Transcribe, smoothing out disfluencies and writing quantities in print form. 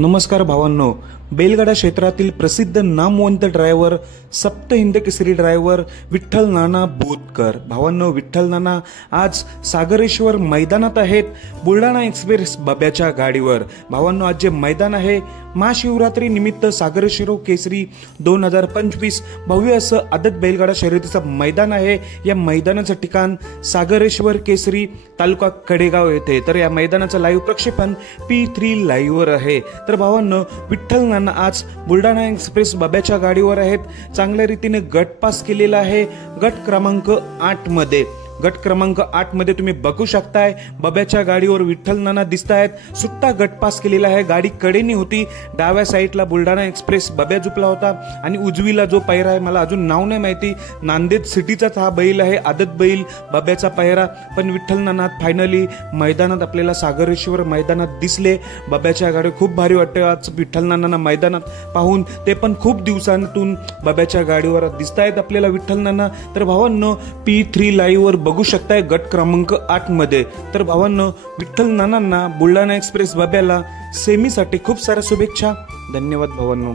नमस्कार भावांनो, बैलगाडा क्षेत्रातील प्रसिद्ध नामवंत ड्रायव्हर सप्त हिंद केसरी ड्रायव्हर विठ्ठल नाना बोदकर भावांनो, विठ्ठल नाना आज सागरेश्वर मैदानात आहेत बुलढाणा एक्सप्रेस बब्याच्या गाडीवर। भावांनो, आज जे मैदान आहे महाशिवरात्री निमित्त सागरेश्वर केसरी 2025 भव्य असं आदत बैलगाडा शर्यतीचं मैदान आहे। या मैदानाचं ठिकाण सागरेश्वर केसरी तालुका कडेगाव येथे। तर या मैदानाचं लाईव्ह प्रक्षेपण P3 लाईव्ह वर आहे। तर भावांनो, विठ्ठल नाना आज बुलढाणा एक्सप्रेस बब्याच्या गाडीवर आहेत। चांगल्या रीतीने गट पास केलेला आहे। गट क्रमांक 8 मध्ये तुम्ही बघू शकताय बब्याच्या गाडीवर विठ्ठल नाना दिसतायत। सुट्टा गट पास केलेला आहे। गाडी कडेनी होती, डाव्या साईडला बुलढाणा एक्सप्रेस बब्या झुपला होता आणि उजवीला जो पैरा आहे मला अजून नाव नाही माहिती, नांदेड सिटीचाच हा बैल आहे, आदत बैल बब्याचा पैरा। पण विठ्ठल नाना फायनली मैदानात आपल्याला सागरेश्वर मैदानात दिसले। बब्याच्या गाडी खूप भारी वाटते आज विठ्ठल नाना मैदानात पाहून, ते पण खूप दिवसांतून बब्याच्या गाडीवर दिसतायत आपल्याला विठ्ठल नाना। तर भावांनो, P3 लाईव्ह वर बघू शकताय गट क्रमांक 8 मध्ये। तर भावांनो, विठ्ठल नानांना बुलढाणा एक्सप्रेस बब्याला सेमीसाठी खूप साऱ्या शुभेच्छा। धन्यवाद भावांनो।